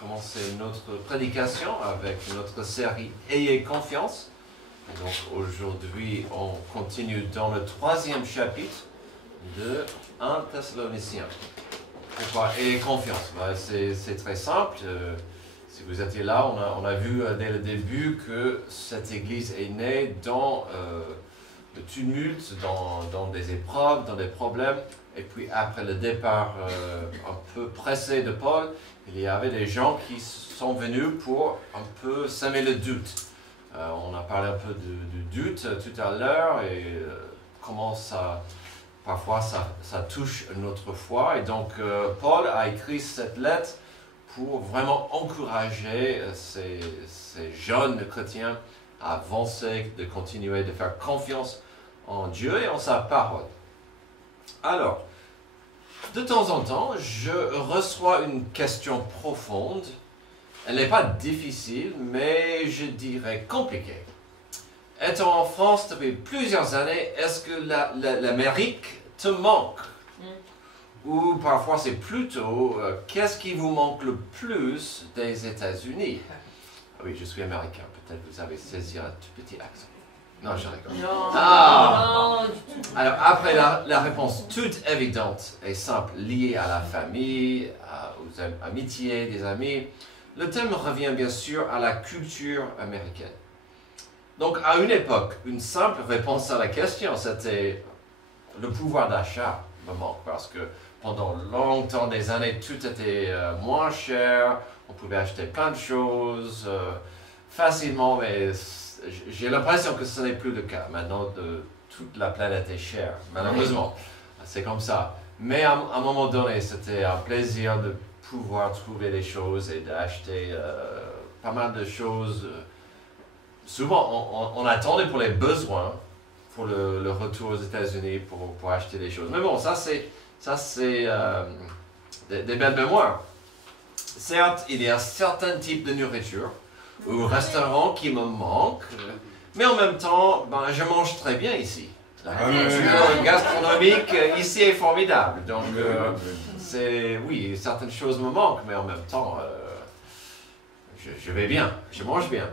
commencer notre prédication avec notre série Ayez confiance. Et donc aujourd'hui, on continue dans le 3e chapitre de 1 Thessaloniciens. Pourquoi Ayez confiance? C'est très simple. Si vous étiez là, on a vu dès le début que cette église est née dans le tumulte, dans des épreuves, dans des problèmes. Et puis après le départ un peu pressé de Paul, il y avait des gens qui sont venus pour un peu semer le doute. On a parlé un peu du doute tout à l'heure et comment parfois ça touche notre foi. Et donc Paul a écrit cette lettre pour vraiment encourager ces jeunes chrétiens à avancer, de continuer, de faire confiance en Dieu et en sa parole. Alors, de temps en temps, je reçois une question profonde. Elle n'est pas difficile, mais je dirais compliquée. Étant en France depuis plusieurs années, est-ce que l'Amérique te manque? Ou parfois c'est plutôt, qu'est-ce qui vous manque le plus des États-Unis? Oui, je suis américain, peut-être vous avez saisi un tout petit accent. Non, je rigole. Non. Ah. Alors, après la réponse toute évidente et simple, liée à la famille, aux amitiés, des amis, le thème revient bien sûr à la culture américaine. Donc, à une époque, une simple réponse à la question, c'était le pouvoir d'achat me manque, parce que pendant longtemps, des années, tout était moins cher, on pouvait acheter plein de choses facilement, mais j'ai l'impression que ce n'est plus le cas. Maintenant, toute la planète est chère, malheureusement. C'est comme ça. Mais à un moment donné, c'était un plaisir de pouvoir trouver des choses et d'acheter pas mal de choses. Souvent, on attendait pour les besoins, pour le retour aux États-Unis, pour acheter des choses. Mais bon, ça c'est des belles mémoires. Certes, il y a certains types de nourriture ou restaurants qui me manquent, mais en même temps, je mange très bien ici. La culture gastronomique ici est formidable. Donc, oui, certaines choses me manquent, mais en même temps, je vais bien, je mange bien.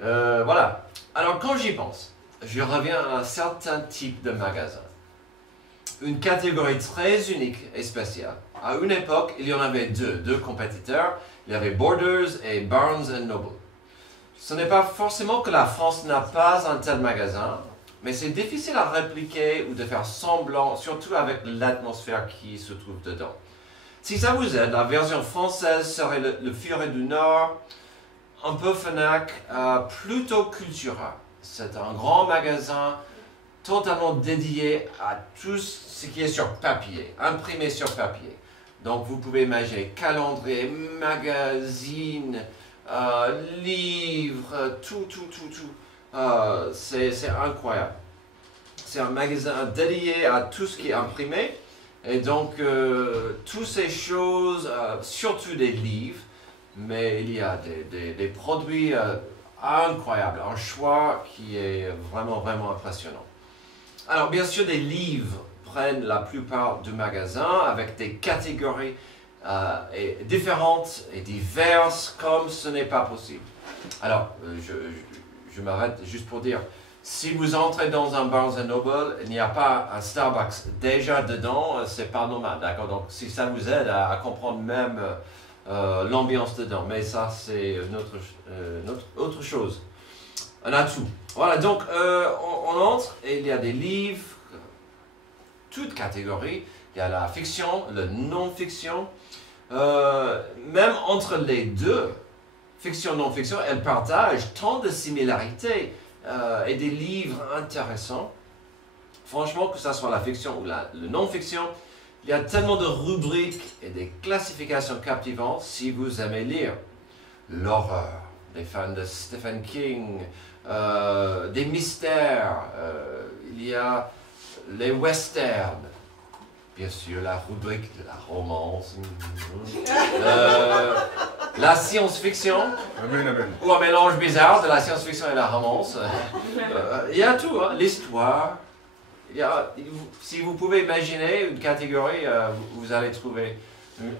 Voilà. Alors, quand j'y pense, je reviens à un certain type de magasin. Une catégorie très unique et spéciale. À une époque, il y en avait deux compétiteurs. Il y avait Borders et Barnes & Noble. Ce n'est pas forcément que la France n'a pas un tel magasin, mais c'est difficile à répliquer ou de faire semblant, surtout avec l'atmosphère qui se trouve dedans. Si ça vous aide, la version française serait le Furet du Nord, un peu Fnac, plutôt Cultura. C'est un grand magasin totalement dédié à tout ce qui est sur papier, imprimé sur papier. Donc vous pouvez imaginer calendrier, magazine, livres, tout. C'est incroyable. C'est un magasin dédié à tout ce qui est imprimé. Et donc, toutes ces choses, surtout des livres, mais il y a des produits incroyables, un choix qui est vraiment impressionnant. Alors, bien sûr, des livres prennent la plupart du magasin avec des catégories différentes et diverses, comme ce n'est pas possible. Alors, je m'arrête juste pour dire, si vous entrez dans un Barnes & Noble, il n'y a pas un Starbucks déjà dedans, c'est pas normal, d'accord? Donc, si ça vous aide à comprendre même l'ambiance dedans, mais ça, c'est autre chose. Un atout. Voilà, donc, on entre et il y a des livres, toutes catégories. Il y a la fiction, le non-fiction. Même entre les deux, fiction et non-fiction, elles partagent tant de similarités et des livres intéressants. Franchement, que ce soit la fiction ou le non-fiction, il y a tellement de rubriques et des classifications captivantes si vous aimez lire. L'horreur, des fans de Stephen King, des mystères, il y a les westerns, bien sûr la rubrique de la romance, la science-fiction, ou un mélange bizarre de la science-fiction et la romance. Il y a tout, hein, l'histoire. Si vous pouvez imaginer une catégorie, vous allez trouver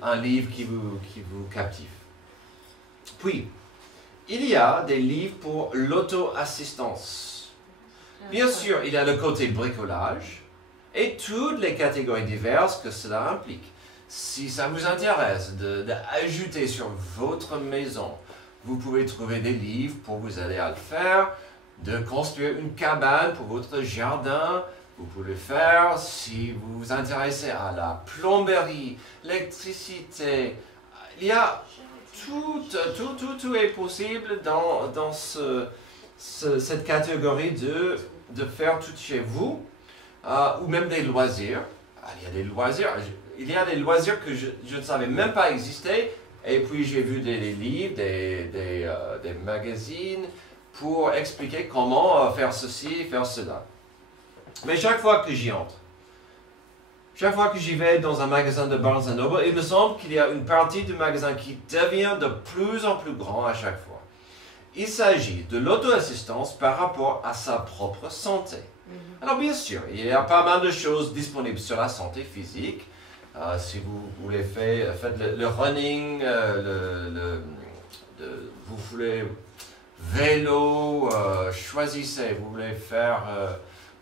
un livre qui vous captive. Puis, il y a des livres pour l'auto-assistance. Bien sûr, il y a le côté bricolage et toutes les catégories diverses que cela implique. Si ça vous intéresse d'ajouter sur votre maison, vous pouvez trouver des livres pour vous aider à le faire, de construire une cabane pour votre jardin. Vous pouvez le faire si vous vous intéressez à la plomberie, l'électricité. Il y a tout est possible dans cette catégorie de faire tout chez vous, ou même des loisirs. Il y a des loisirs que je ne savais même pas exister, et puis j'ai vu des livres, des magazines pour expliquer comment faire ceci, faire cela. Mais chaque fois que j'y entre, chaque fois que j'y vais dans un magasin de Barnes & Noble, il me semble qu'il y a une partie du magasin qui devient de plus en plus grand à chaque fois. Il s'agit de l'auto-assistance par rapport à sa propre santé. Alors bien sûr, il y a pas mal de choses disponibles sur la santé physique. Si vous voulez faites le running, vous voulez vélo, choisissez, vous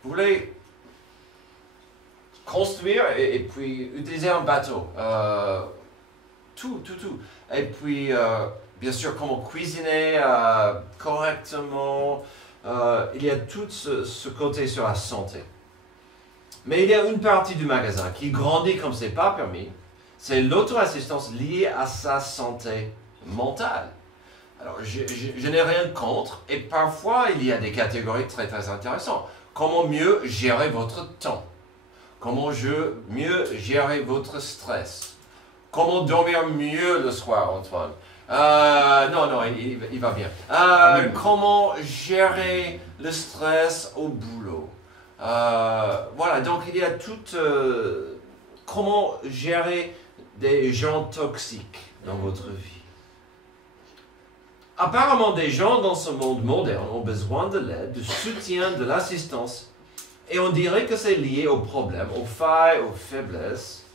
voulez construire et puis utiliser un bateau. Tout. Et puis, bien sûr, comment cuisiner correctement. Il y a tout ce côté sur la santé. Mais il y a une partie du magasin qui grandit comme ce n'est pas permis. C'est l'auto-assistance liée à sa santé mentale. Alors, je n'ai rien contre. Et parfois, il y a des catégories très intéressantes. Comment mieux gérer votre temps? Comment mieux gérer votre stress? Comment dormir mieux le soir, Antoine? Non, il va bien. Comment gérer le stress au boulot? Voilà, donc il y a comment gérer des gens toxiques dans votre vie. Apparemment, des gens dans ce monde moderne ont besoin de l'aide, du soutien, de l'assistance. Et on dirait que c'est lié aux problèmes, aux failles, aux faiblesses.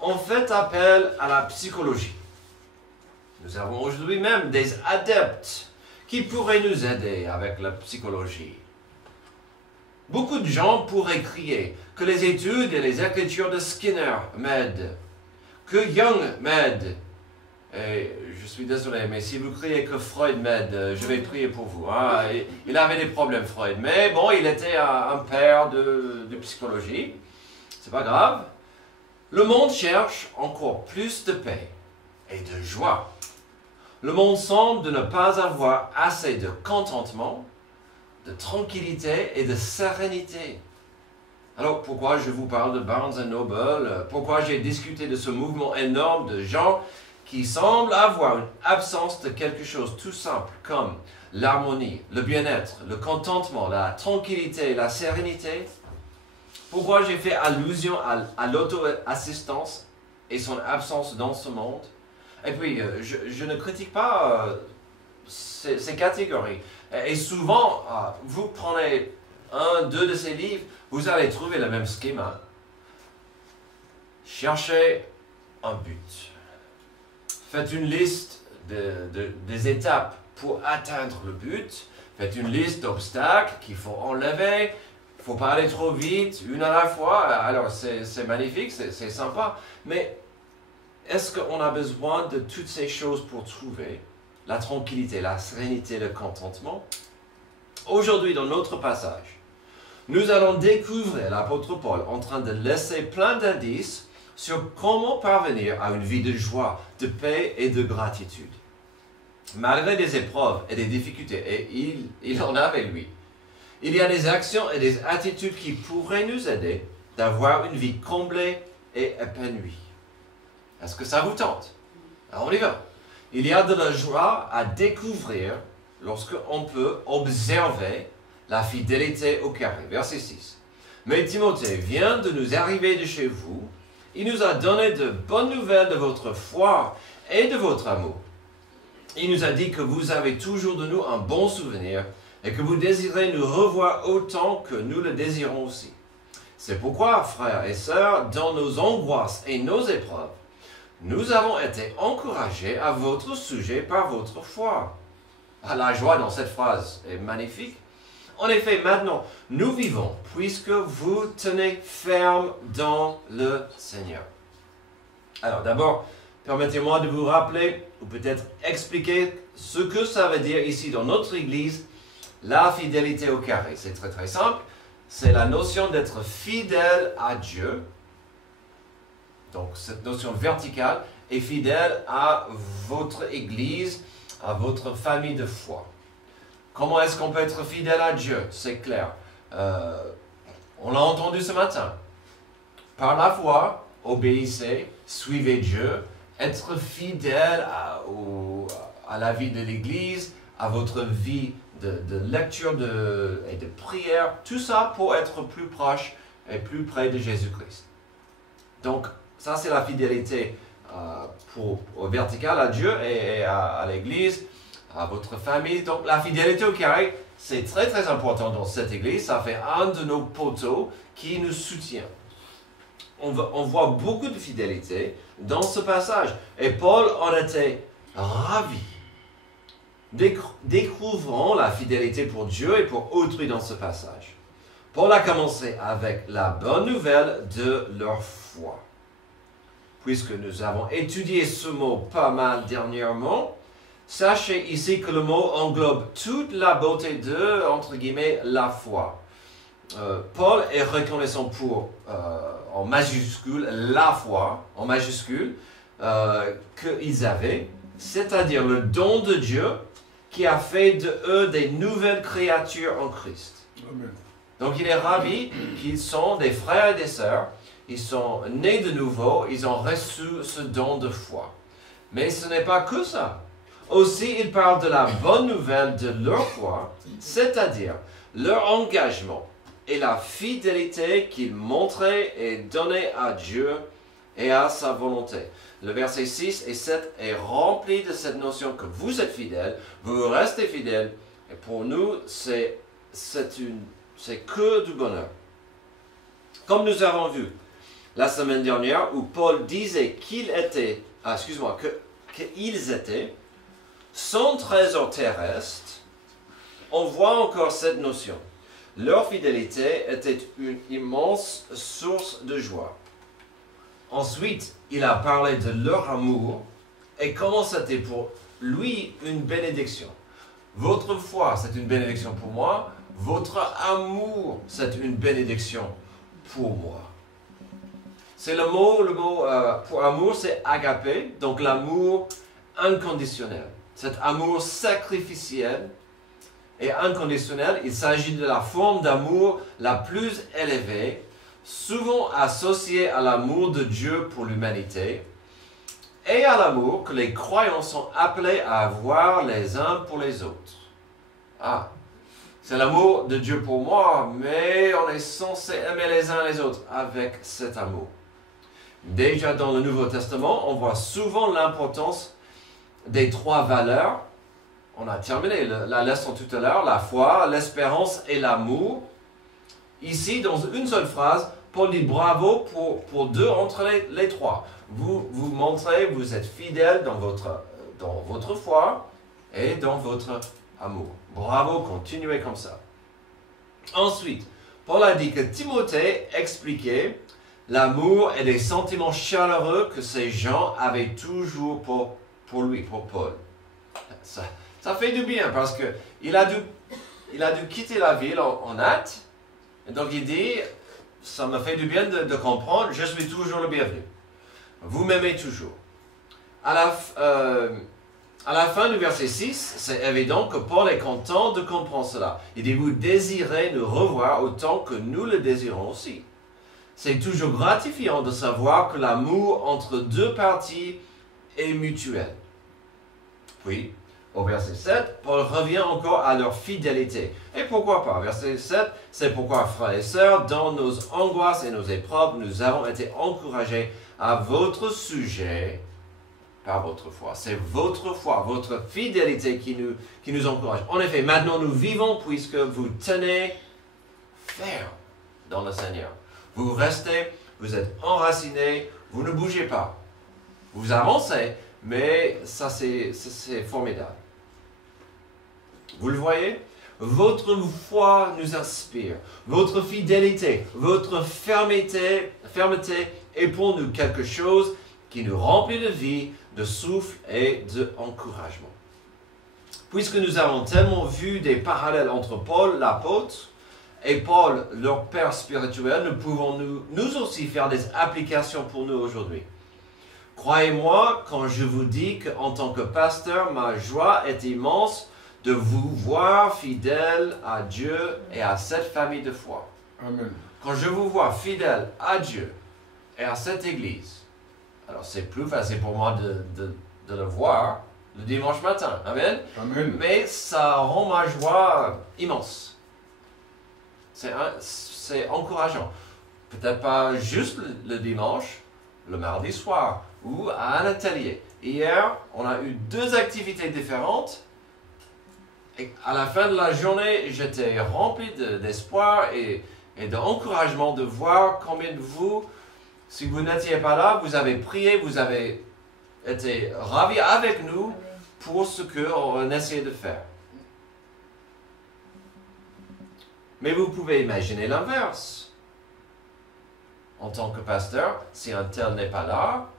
On fait appel à la psychologie. Nous avons aujourd'hui même des adeptes qui pourraient nous aider avec la psychologie. Beaucoup de gens pourraient crier que les études et les écritures de Skinner m'aident, que Jung m'aide. Et je suis désolé, mais si vous criez que Freud m'aide, je vais prier pour vous. Hein. Il avait des problèmes, Freud. Mais bon, il était un père de psychologie. C'est pas grave. Le monde cherche encore plus de paix et de joie. Le monde semble de ne pas avoir assez de contentement, de tranquillité et de sérénité. Alors pourquoi je vous parle de Barnes & Noble? Pourquoi j'ai discuté de ce mouvement énorme de gens qui semblent avoir une absence de quelque chose tout simple comme l'harmonie, le bien-être, le contentement, la tranquillité, la sérénité? Pourquoi j'ai fait allusion à l'auto-assistance et son absence dans ce monde? Et puis, je ne critique pas ces catégories. Et souvent, vous prenez deux de ces livres, vous allez trouver le même schéma. Cherchez un but. Faites une liste des étapes pour atteindre le but. Faites une liste d'obstacles qu'il faut enlever. Il ne faut pas aller trop vite, une à la fois. Alors, c'est magnifique, c'est sympa. Mais est-ce qu'on a besoin de toutes ces choses pour trouver la tranquillité, la sérénité, le contentement? Aujourd'hui, dans notre passage, nous allons découvrir l'apôtre Paul en train de laisser plein d'indices sur comment parvenir à une vie de joie, de paix et de gratitude. Malgré des épreuves et des difficultés, et il en avait lui, il y a des actions et des attitudes qui pourraient nous aider d'avoir une vie comblée et épanouie. Est-ce que ça vous tente? Alors on y va. Il y a de la joie à découvrir lorsqu'on peut observer la fidélité au carré. Verset 6. Mais Timothée vient de nous arriver de chez vous. Il nous a donné de bonnes nouvelles de votre foi et de votre amour. Il nous a dit que vous avez toujours de nous un bon souvenir et que vous désirez nous revoir autant que nous le désirons aussi. C'est pourquoi, frères et sœurs, dans nos angoisses et nos épreuves, nous avons été encouragés à votre sujet par votre foi. Ah, la joie dans cette phrase est magnifique. En effet, maintenant, nous vivons puisque vous tenez ferme dans le Seigneur. Alors d'abord, permettez-moi de vous rappeler, ou peut-être expliquer ce que ça veut dire ici dans notre Église, la fidélité au carré. C'est très très simple. C'est la notion d'être fidèle à Dieu. Donc cette notion verticale est fidèle à votre Église, à votre famille de foi. Comment est-ce qu'on peut être fidèle à Dieu? C'est clair. On l'a entendu ce matin. Par la foi, obéissez, suivez Dieu, être fidèle à la vie de l'Église, à votre vie de lecture et de prière, tout ça pour être plus proche et plus près de Jésus-Christ. Donc, ça c'est la fidélité au vertical à Dieu et à l'Église, à votre famille. Donc, la fidélité au carré, c'est très très important dans cette Église. Ça fait un de nos poteaux qui nous soutient. On voit beaucoup de fidélité dans ce passage. Et Paul en était ravi. Découvrons la fidélité pour Dieu et pour autrui dans ce passage. Paul a commencé avec la bonne nouvelle de leur foi. Puisque nous avons étudié ce mot pas mal dernièrement, sachez ici que le mot englobe toute la beauté de, entre guillemets, la foi. Paul est reconnaissant pour, en majuscule, la foi, en majuscule, qu'ils avaient, c'est-à-dire le don de Dieu qui a fait de eux des nouvelles créatures en Christ. Amen. Donc il est ravi qu'ils sont des frères et des sœurs, ils sont nés de nouveau, ils ont reçu ce don de foi. Mais ce n'est pas que ça. Aussi, il parle de la bonne nouvelle de leur foi, c'est-à-dire leur engagement et la fidélité qu'ils montraient et donnaient à Dieu et à sa volonté. Le verset 6 et 7 est rempli de cette notion que vous êtes fidèles, vous restez fidèles, et pour nous, c'est que du bonheur. Comme nous avons vu la semaine dernière, où Paul disait qu'ils étaient son trésor terrestre, on voit encore cette notion. Leur fidélité était une immense source de joie. Ensuite, il a parlé de leur amour et comment c'était pour lui une bénédiction. Votre foi, c'est une bénédiction pour moi. Votre amour, c'est une bénédiction pour moi. C'est le mot pour amour, c'est agapé, donc l'amour inconditionnel. Cet amour sacrificiel et inconditionnel, il s'agit de la forme d'amour la plus élevée, souvent associée à l'amour de Dieu pour l'humanité et à l'amour que les croyants sont appelés à avoir les uns pour les autres. Ah, c'est l'amour de Dieu pour moi, mais on est censé aimer les uns les autres avec cet amour. Déjà dans le Nouveau Testament, on voit souvent l'importance des trois valeurs. On a terminé la leçon tout à l'heure, la foi, l'espérance et l'amour. Ici, dans une seule phrase, Paul dit bravo pour deux entre les trois. Vous montrez, vous êtes fidèles dans votre foi et dans votre amour. Bravo, continuez comme ça. Ensuite, Paul a dit que Timothée expliquait l'amour et les sentiments chaleureux que ces gens avaient toujours pour lui, pour Paul. Ça fait du bien parce qu'il a dû quitter la ville en hâte. Et donc il dit, ça me fait du bien de comprendre, je suis toujours le bienvenu. Vous m'aimez toujours. À la fin du verset 6, c'est évident que Paul est content de comprendre cela. Il dit, vous désirez nous revoir autant que nous le désirons aussi. C'est toujours gratifiant de savoir que l'amour entre deux parties est mutuel. Puis, au verset 7, Paul revient encore à leur fidélité. Et pourquoi pas? Verset 7, c'est pourquoi, frères et sœurs, dans nos angoisses et nos épreuves, nous avons été encouragés à votre sujet par votre foi. C'est votre foi, votre fidélité qui nous encourage. En effet, maintenant nous vivons puisque vous tenez ferme dans le Seigneur. Vous restez, vous êtes enracinés, vous ne bougez pas. Vous avancez, mais ça c'est formidable. Vous le voyez? Votre foi nous inspire. Votre fidélité, votre fermeté est pour nous quelque chose qui nous remplit de vie, de souffle et d'encouragement. Puisque nous avons tellement vu des parallèles entre Paul, l'apôtre, et Paul, leur père spirituel, nous pouvons nous aussi faire des applications pour nous aujourd'hui. Croyez-moi quand je vous dis qu'en tant que pasteur, ma joie est immense de vous voir fidèle à Dieu et à cette famille de foi. Amen. Quand je vous vois fidèle à Dieu et à cette église, alors c'est plus facile pour moi de le voir le dimanche matin. Amen. Amen. Mais ça rend ma joie immense. C'est encourageant. Peut-être pas juste le dimanche, le mardi soir ou à un atelier. Hier, on a eu 2 activités différentes. Et à la fin de la journée, j'étais rempli d'espoir et d'encouragement de voir combien de vous, si vous n'étiez pas là, vous avez prié, vous avez été ravis avec nous pour ce qu'on essayait de faire. Mais vous pouvez imaginer l'inverse. En tant que pasteur, si un tel n'est pas là,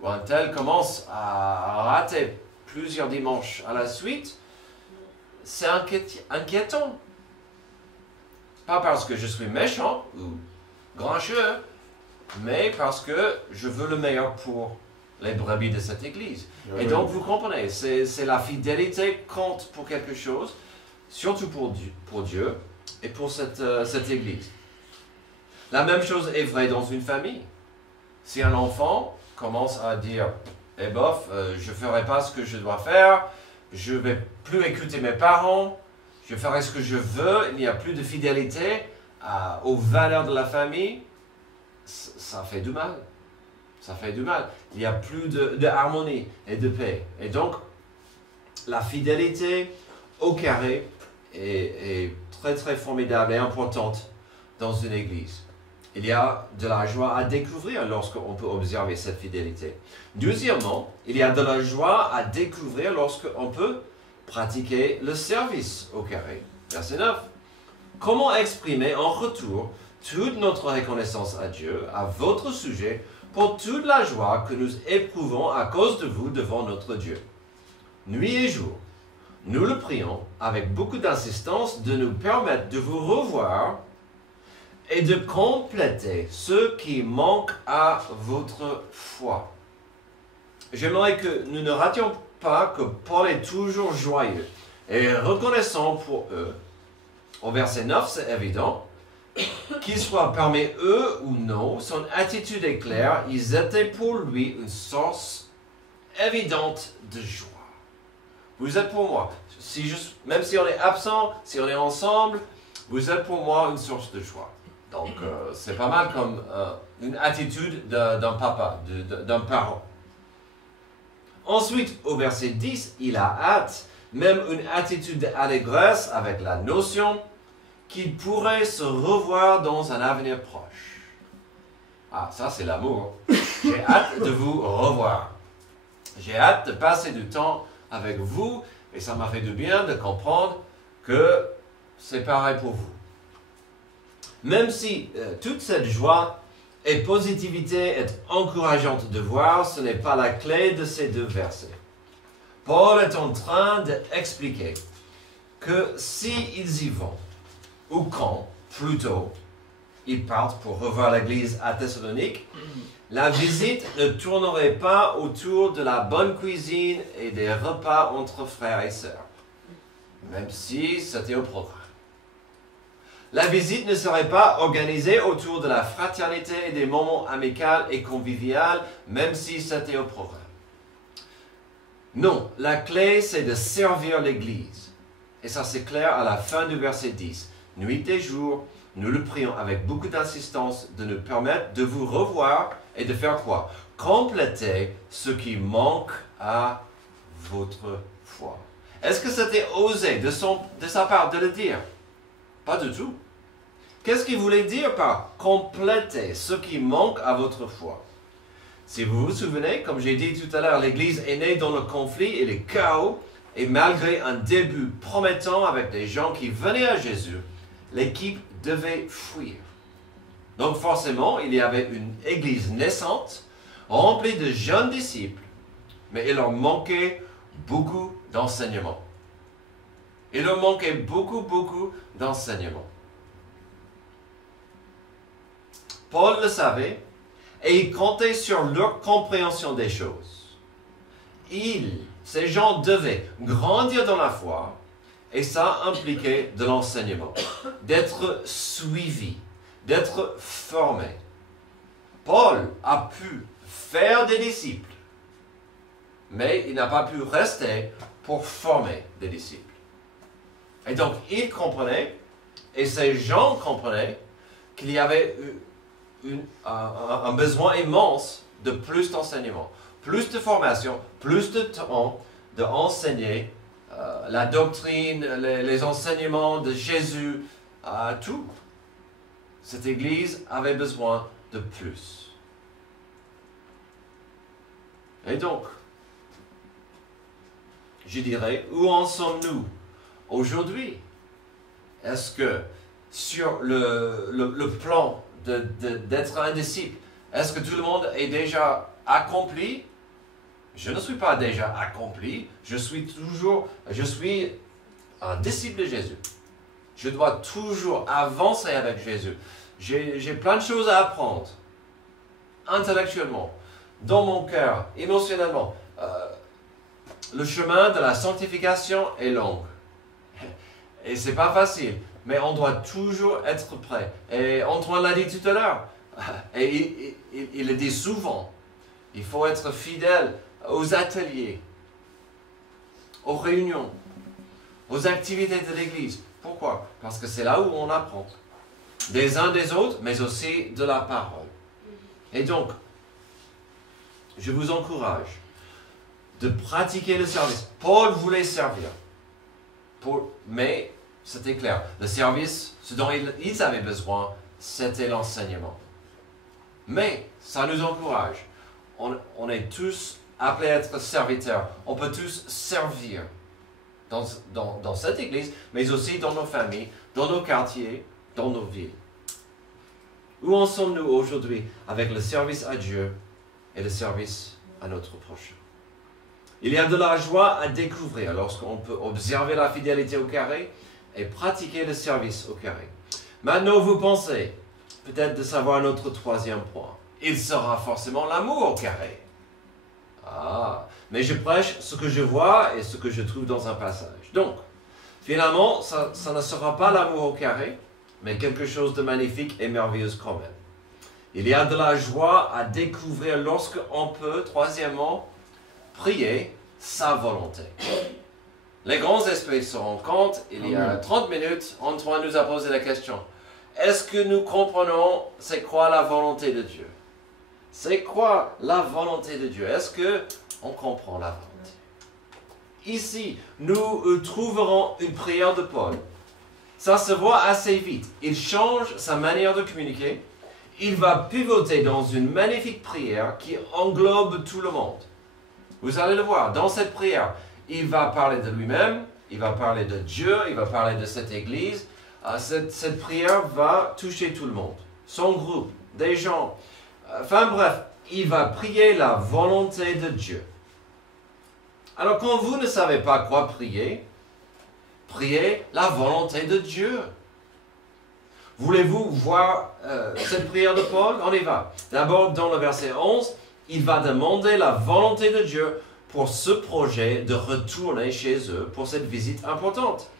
ou un tel commence à rater plusieurs dimanches à la suite, c'est inquiétant. Pas parce que je suis méchant ou grincheux, mais parce que je veux le meilleur pour les brebis de cette église. Et donc, vous comprenez, c'est la fidélité compte pour quelque chose, surtout pour Dieu et pour cette église. La même chose est vraie dans une famille. Si un enfant commence à dire « Eh bof, je ne ferai pas ce que je dois faire, je ne vais plus écouter mes parents, je ferai ce que je veux, il n'y a plus de fidélité aux valeurs de la famille », ça fait du mal. Ça fait du mal. Il n'y a plus de harmonie et de paix. Et donc, la fidélité au carré est très très formidable et importante dans une église. Il y a de la joie à découvrir lorsqu'on peut observer cette fidélité. Deuxièmement, il y a de la joie à découvrir lorsqu'on peut pratiquer le service au carré. Verset 9. Comment exprimer en retour toute notre reconnaissance à Dieu, à votre sujet, pour toute la joie que nous éprouvons à cause de vous devant notre Dieu. Nuit et jour, nous le prions avec beaucoup d'insistance de nous permettre de vous revoir et de compléter ce qui manque à votre foi. J'aimerais que nous ne rations pas que Paul est toujours joyeux et reconnaissant pour eux. Au verset 9, c'est évident. Qu'il soit parmi eux ou non, son attitude est claire, ils étaient pour lui une source évidente de joie. Vous êtes pour moi, même si on est absent, si on est ensemble, vous êtes pour moi une source de joie. Donc c'est pas mal comme une attitude d'un papa, d'un parent. Ensuite, au verset 10, il a hâte, même une attitude d'allégresse avec la notion qu'il pourrait se revoir dans un avenir proche. Ah, ça c'est l'amour. J'ai hâte de vous revoir. J'ai hâte de passer du temps avec vous et ça m'a fait du bien de comprendre que c'est pareil pour vous. Même si toute cette joie et positivité est encourageante de voir, ce n'est pas la clé de ces 2 versets. Paul est en train d'expliquer que s'ils y vont, ou quand, plutôt, ils partent pour revoir l'église à Thessalonique, la visite ne tournerait pas autour de la bonne cuisine et des repas entre frères et sœurs, même si c'était au programme. La visite ne serait pas organisée autour de la fraternité et des moments amicaux et conviviaux, même si c'était au programme. Non, la clé c'est de servir l'église. Et ça c'est clair à la fin du verset 10. Nuit et jour, nous le prions avec beaucoup d'insistance de nous permettre de vous revoir et de faire quoi? Compléter ce qui manque à votre foi. Est-ce que c'était osé de sa part de le dire? Pas du tout. Qu'est-ce qu'il voulait dire par compléter ce qui manque à votre foi? Si vous vous souvenez, comme j'ai dit tout à l'heure, l'Église est née dans le conflit et le chaos, et malgré un début promettant avec des gens qui venaient à Jésus, l'équipe devait fuir. Donc forcément, il y avait une Église naissante, remplie de jeunes disciples, mais il leur manquait beaucoup d'enseignement. Il leur manquait beaucoup d'enseignement. Paul le savait et il comptait sur leur compréhension des choses. Ces gens devaient grandir dans la foi et ça impliquait de l'enseignement, d'être suivis, d'être formés. Paul a pu faire des disciples, mais il n'a pas pu rester pour former des disciples. Et donc, il comprenait, et ces gens comprenaient, qu'il y avait un besoin immense de plus d'enseignement, plus de formation, plus de temps d'enseigner la doctrine, les enseignements de Jésus, tout. Cette Église avait besoin de plus. Et donc, je dirais, où en sommes-nous aujourd'hui? Est-ce que sur le plan d'être un disciple, est-ce que tout le monde est déjà accompli? Je ne suis pas déjà accompli, je suis un disciple de Jésus. Je dois toujours avancer avec Jésus. J'ai plein de choses à apprendre, intellectuellement, dans mon cœur, émotionnellement. Le chemin de la sanctification est long. Et c'est pas facile, mais on doit toujours être prêt. Et Antoine l'a dit tout à l'heure, et il le dit souvent, il faut être fidèle aux ateliers, aux réunions, aux activités de l'Église. Pourquoi? Parce que c'est là où on apprend, des uns des autres, mais aussi de la parole. Et donc, je vous encourage de pratiquer le service. Paul voulait servir. Mais c'était clair, le service, ce dont ils avaient besoin, c'était l'enseignement. Mais ça nous encourage. On est tous appelés à être serviteurs. On peut tous servir dans cette église, mais aussi dans nos familles, dans nos quartiers, dans nos villes. Où en sommes-nous aujourd'hui avec le service à Dieu et le service à notre prochain? Il y a de la joie à découvrir lorsqu'on peut observer la fidélité au carré et pratiquer le service au carré. Maintenant, vous pensez peut-être de savoir notre troisième point. Il sera forcément l'amour au carré. Mais je prêche ce que je vois et ce que je trouve dans un passage. Donc, finalement, ça ne sera pas l'amour au carré, mais quelque chose de magnifique et merveilleux quand même. Il y a de la joie à découvrir lorsqu'on peut, troisièmement, prier sa volonté. Les grands esprits se rencontrent. Il y a 30 minutes, Antoine nous a posé la question. Est-ce que nous comprenons c'est quoi la volonté de Dieu? C'est quoi la volonté de Dieu? Est-ce qu'on comprend la volonté? Ici, nous trouverons une prière de Paul. Ça se voit assez vite. Il change sa manière de communiquer. Il va pivoter dans une magnifique prière qui englobe tout le monde. Vous allez le voir, dans cette prière, il va parler de lui-même, il va parler de Dieu, il va parler de cette église. Cette prière va toucher tout le monde, son groupe, des gens. Enfin bref, il va prier la volonté de Dieu. Alors quand vous ne savez pas quoi prier, priez la volonté de Dieu. Voulez-vous voir cette prière de Paul? On y va. D'abord, dans le verset 11, il va demander la volonté de Dieu pour ce projet de retourner chez eux pour cette visite importante.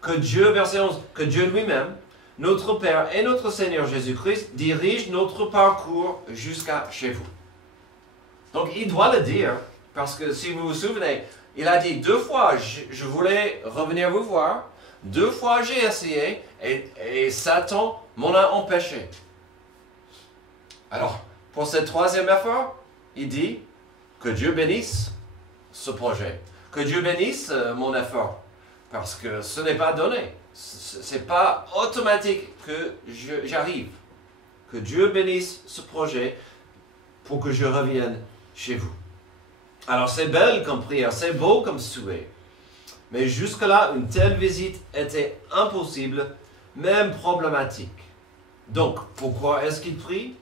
Que Dieu, verset 11, que Dieu lui-même, notre Père et notre Seigneur Jésus-Christ dirige notre parcours jusqu'à chez vous. Donc il doit le dire, parce que si vous vous souvenez, il a dit 2 fois, je voulais revenir vous voir, 2 fois j'ai essayé et Satan m'en a empêché. Alors, pour ce 3e effort, il dit que Dieu bénisse ce projet, que Dieu bénisse mon effort, parce que ce n'est pas donné, ce n'est pas automatique que j'arrive. Que Dieu bénisse ce projet, pour que je revienne chez vous. Alors c'est belle comme prière, c'est beau comme souhait. Mais jusque-là, une telle visite était impossible, même problématique. Donc, pourquoi est-ce qu'il prie?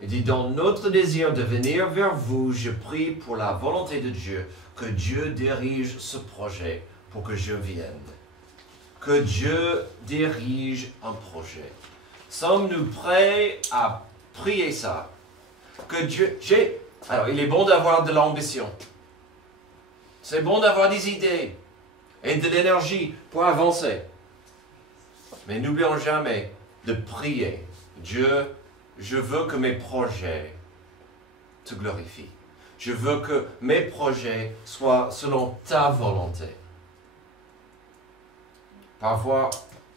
Il dit, dans notre désir de venir vers vous, je prie pour la volonté de Dieu, que Dieu dirige ce projet pour que je vienne. Que Dieu dirige un projet. Sommes-nous prêts à prier ça? Que Dieu... Alors, il est bon d'avoir de l'ambition. C'est bon d'avoir des idées et de l'énergie pour avancer. Mais n'oublions jamais de prier. Dieu, je veux que mes projets te glorifient. Je veux que mes projets soient selon ta volonté. Parfois,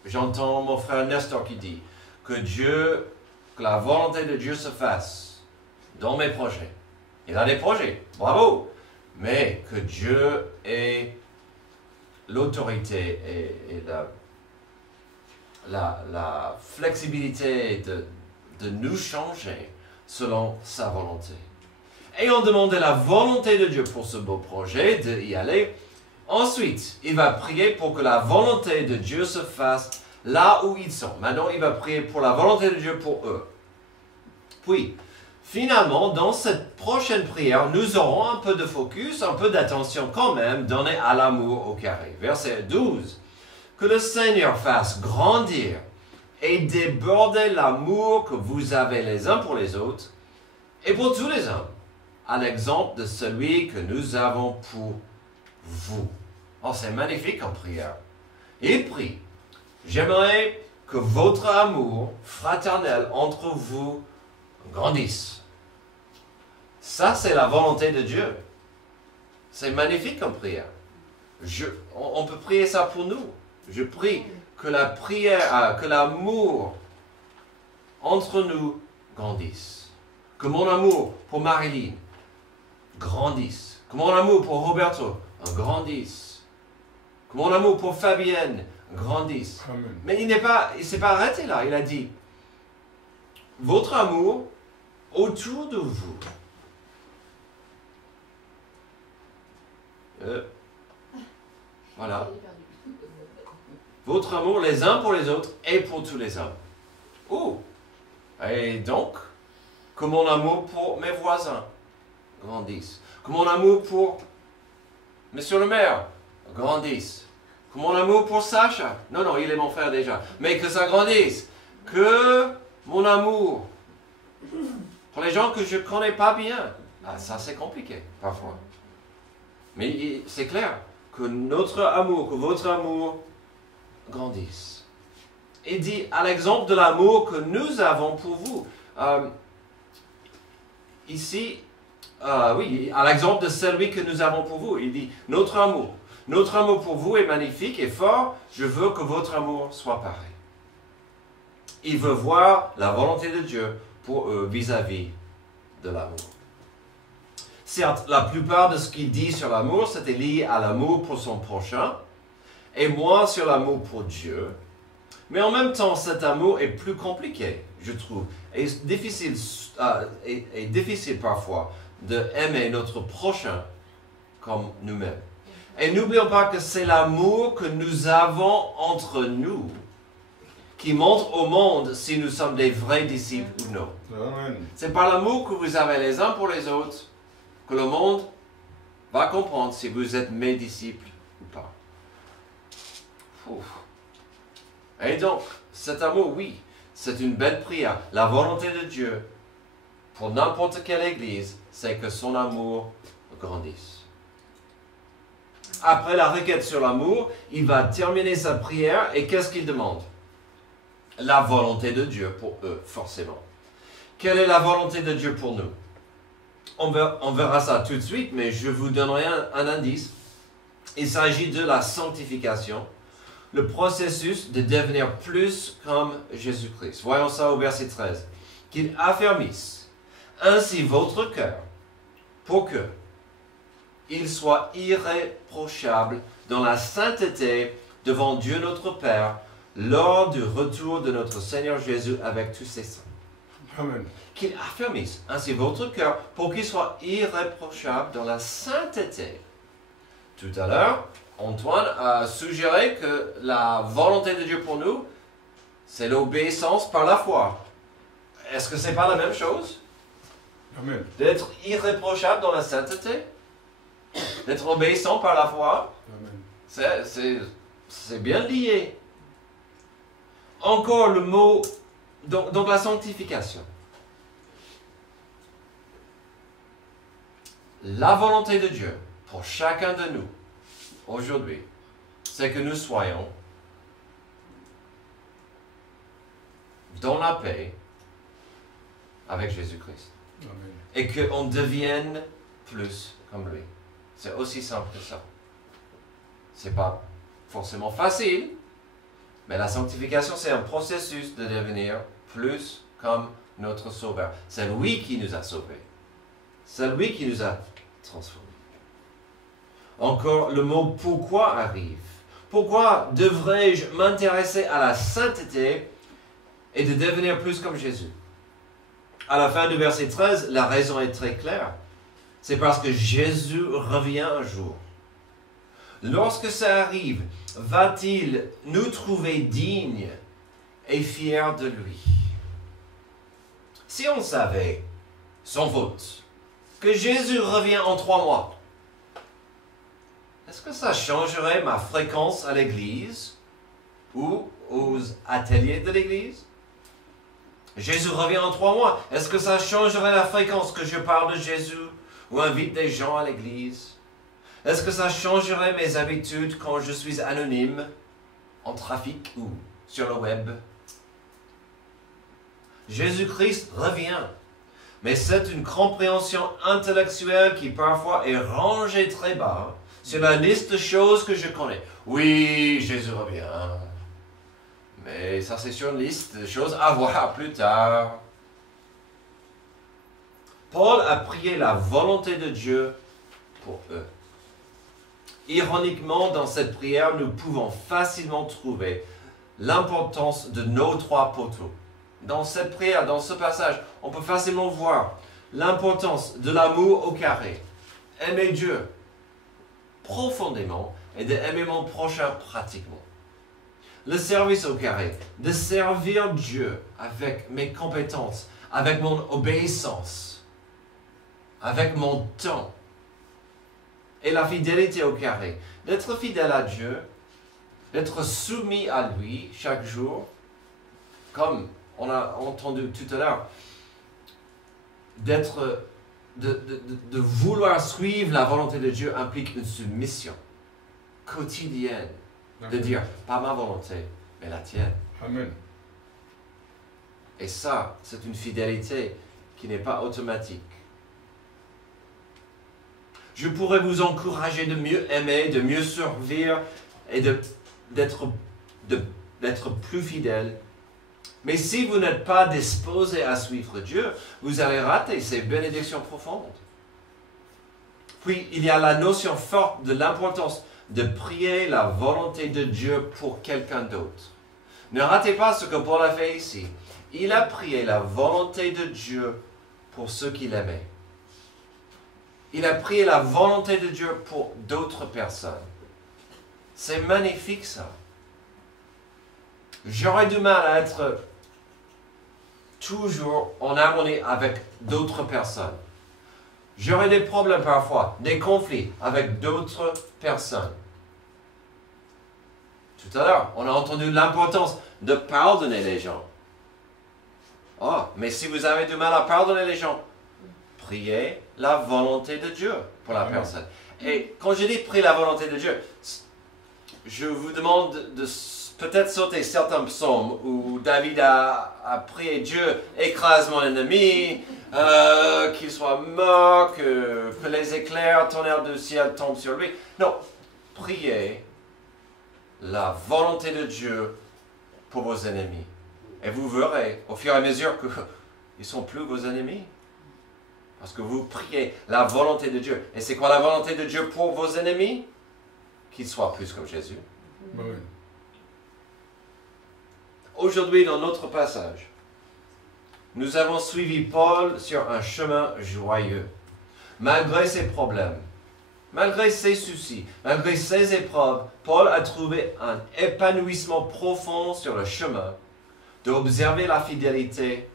j'entends mon frère Nestor qui dit que la volonté de Dieu se fasse dans mes projets. Il a des projets, bravo! Mais que Dieu ait l'autorité et la flexibilité de nous changer selon sa volonté. Et on demande la volonté de Dieu pour ce beau projet, d'y aller. Ensuite, il va prier pour que la volonté de Dieu se fasse là où ils sont. Maintenant, il va prier pour la volonté de Dieu pour eux. Puis, finalement, dans cette prochaine prière, nous aurons un peu de focus, un peu d'attention quand même donnée à l'amour au carré. Verset 12. Que le Seigneur fasse grandir et déborder l'amour que vous avez les uns pour les autres et pour tous les hommes, à l'exemple de celui que nous avons pour vous. Oh, c'est magnifique en prière. Il prie. J'aimerais que votre amour fraternel entre vous grandisse. Ça, c'est la volonté de Dieu. C'est magnifique comme prière. On peut prier ça pour nous. Je prie que la prière, que l'amour entre nous grandisse. Que mon amour pour Marilyn grandisse. Que mon amour pour Roberto grandisse. Que mon amour pour Fabienne grandisse. Amen. Mais il ne s'est pas arrêté là. Il a dit, votre amour autour de vous. Voilà. Votre amour les uns pour les autres et pour tous les hommes. Oh! Et donc, que mon amour pour mes voisins grandisse. Que mon amour pour Monsieur le maire grandisse. Que mon amour pour Sacha, non, il est mon frère déjà, mais que ça grandisse. Que mon amour pour les gens que je ne connais pas bien. Ah, ça c'est compliqué parfois. Mais c'est clair que notre amour, que votre amour grandisse. Il dit à l'exemple de l'amour que nous avons pour vous. Ici, oui, à l'exemple de celui que nous avons pour vous. Il dit notre amour. Notre amour pour vous est magnifique et fort. Je veux que votre amour soit pareil. Il veut voir la volonté de Dieu pour eux vis-à-vis de l'amour. Certes, la plupart de ce qu'il dit sur l'amour, c'était lié à l'amour pour son prochain et moins sur l'amour pour Dieu. Mais en même temps, cet amour est plus compliqué, je trouve, et difficile parfois d'aimer notre prochain comme nous-mêmes. Et n'oublions pas que c'est l'amour que nous avons entre nous qui montre au monde si nous sommes des vrais disciples ou non. Amen. C'est par l'amour que vous avez les uns pour les autres que le monde va comprendre si vous êtes mes disciples ou pas. Ouf. Et donc, cet amour, oui, c'est une belle prière. La volonté de Dieu, pour n'importe quelle église, c'est que son amour grandisse. Après la requête sur l'amour, il va terminer sa prière et qu'est-ce qu'il demande? La volonté de Dieu pour eux, forcément. Quelle est la volonté de Dieu pour nous? On verra ça tout de suite, mais je vous donnerai un indice. Il s'agit de la sanctification, le processus de devenir plus comme Jésus-Christ. Voyons ça au verset 13. Qu'il affermisse ainsi votre cœur pour que il soit irréprochable dans la sainteté devant Dieu notre Père lors du retour de notre Seigneur Jésus avec tous ses saints. Amen. Qu'il affermisse ainsi votre cœur pour qu'il soit irréprochable dans la sainteté. Tout à l'heure, Antoine a suggéré que la volonté de Dieu pour nous, c'est l'obéissance par la foi. Est-ce que c'est pas la même chose? Amen. D'être irréprochable dans la sainteté? D'être obéissant par la foi? Amen. C'est bien lié. Encore le mot, donc la sanctification. La volonté de Dieu pour chacun de nous, aujourd'hui, c'est que nous soyons dans la paix avec Jésus-Christ. Amen. Et qu'on devienne plus comme lui. C'est aussi simple que ça. C'est pas forcément facile, mais la sanctification, c'est un processus de devenir plus comme notre Sauveur. C'est lui qui nous a sauvés. C'est lui qui nous a transformés. Encore, le mot « pourquoi » arrive. Pourquoi devrais-je m'intéresser à la sainteté et de devenir plus comme Jésus? À la fin du verset 13, la raison est très claire. C'est parce que Jésus revient un jour. Lorsque ça arrive, va-t-il nous trouver dignes et fiers de lui? Si on savait, sans faute, que Jésus revient en 3 mois, est-ce que ça changerait ma fréquence à l'église ou aux ateliers de l'église? Jésus revient en 3 mois. Est-ce que ça changerait la fréquence que je parle de Jésus ou invite des gens à l'église? Est-ce que ça changerait mes habitudes quand je suis anonyme, en trafic ou sur le web? Jésus-Christ revient. Mais c'est une compréhension intellectuelle qui parfois est rangée très bas sur la liste de choses que je connais. Oui, Jésus revient. Mais ça, c'est sur une liste de choses à voir plus tard. Paul a prié la volonté de Dieu pour eux. Ironiquement, dans cette prière, nous pouvons facilement trouver l'importance de nos 3 poteaux. Dans cette prière, dans ce passage, on peut facilement voir l'importance de l'amour au carré. Aimer Dieu profondément et d'aimer mon prochain pratiquement. Le service au carré, de servir Dieu avec mes compétences, avec mon obéissance, avec mon temps. Et la fidélité au carré, d'être fidèle à Dieu, d'être soumis à lui chaque jour, comme on a entendu tout à l'heure, de vouloir suivre la volonté de Dieu implique une soumission quotidienne. De dire, pas ma volonté, mais la tienne. Amen. Et ça, c'est une fidélité qui n'est pas automatique. Je pourrais vous encourager de mieux aimer, de mieux servir et d'être plus fidèle. Mais si vous n'êtes pas disposé à suivre Dieu, vous allez rater ces bénédictions profondes. Puis, il y a la notion forte de l'importance de prier la volonté de Dieu pour quelqu'un d'autre. Ne ratez pas ce que Paul a fait ici. Il a prié la volonté de Dieu pour ceux qu'il aimait. Il a prié la volonté de Dieu pour d'autres personnes. C'est magnifique ça. J'aurais du mal à être toujours en harmonie avec d'autres personnes. J'aurais des problèmes parfois, des conflits avec d'autres personnes. Tout à l'heure, on a entendu l'importance de pardonner les gens. Oh, mais si vous avez du mal à pardonner les gens, priez la volonté de Dieu pour la personne. Et quand je dis prier la volonté de Dieu, je vous demande de peut-être sauter certains psaumes où David a prié Dieu, écrase mon ennemi, qu'il soit mort, que les éclairs, tonnerres du ciel tombent sur lui. Non, priez la volonté de Dieu pour vos ennemis. Et vous verrez, au fur et à mesure qu'ils ne sont plus vos ennemis. Parce que vous priez la volonté de Dieu. Et c'est quoi la volonté de Dieu pour vos ennemis? Qu'ils soient plus comme Jésus. Oui. Aujourd'hui, dans notre passage, nous avons suivi Paul sur un chemin joyeux. Malgré ses problèmes, malgré ses soucis, malgré ses épreuves, Paul a trouvé un épanouissement profond sur le chemin d'observer la fidélité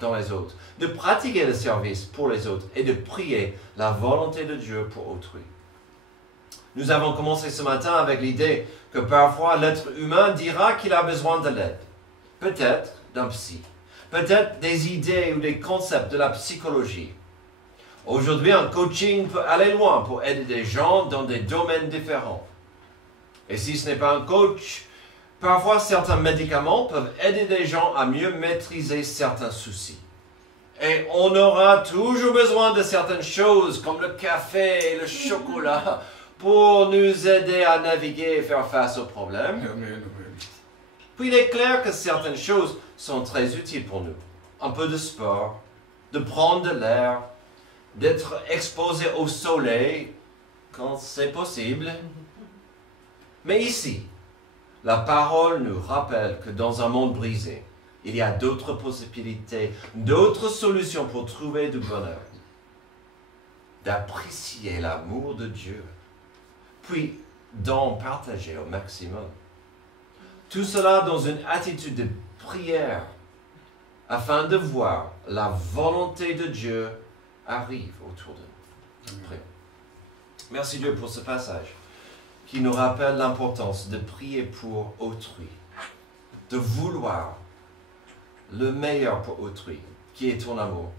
dans les autres, de pratiquer le service pour les autres et de prier la volonté de Dieu pour autrui. Nous avons commencé ce matin avec l'idée que parfois l'être humain dira qu'il a besoin de l'aide. Peut-être d'un psy, peut-être des idées ou des concepts de la psychologie. Aujourd'hui, un coaching peut aller loin pour aider des gens dans des domaines différents. Et si ce n'est pas un coach, parfois certains médicaments peuvent aider des gens à mieux maîtriser certains soucis. Et on aura toujours besoin de certaines choses comme le café et le chocolat pour nous aider à naviguer et faire face aux problèmes. Amen, amen. Puis il est clair que certaines choses sont très utiles pour nous. Un peu de sport, de prendre de l'air, d'être exposé au soleil quand c'est possible. Mais ici, la parole nous rappelle que dans un monde brisé, il y a d'autres possibilités, d'autres solutions pour trouver du bonheur. D'apprécier l'amour de Dieu, puis d'en partager au maximum. Tout cela dans une attitude de prière, afin de voir la volonté de Dieu arrive autour de nous. Prions. Merci Dieu pour ce passage qui nous rappelle l'importance de prier pour autrui, de vouloir le meilleur pour autrui, qui est ton amour,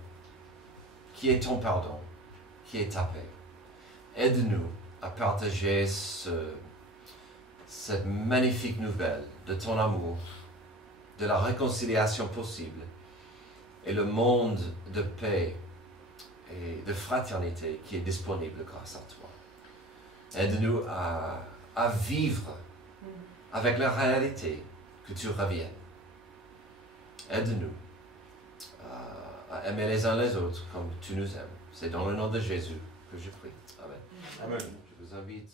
qui est ton pardon, qui est ta paix. Aide-nous à partager cette magnifique nouvelle de ton amour, de la réconciliation possible et le monde de paix et de fraternité qui est disponible grâce à toi. Aide-nous à vivre avec la réalité que tu reviennes. Aide-nous à aimer les uns les autres comme tu nous aimes. C'est dans le nom de Jésus que je prie. Amen. Amen. Je vous invite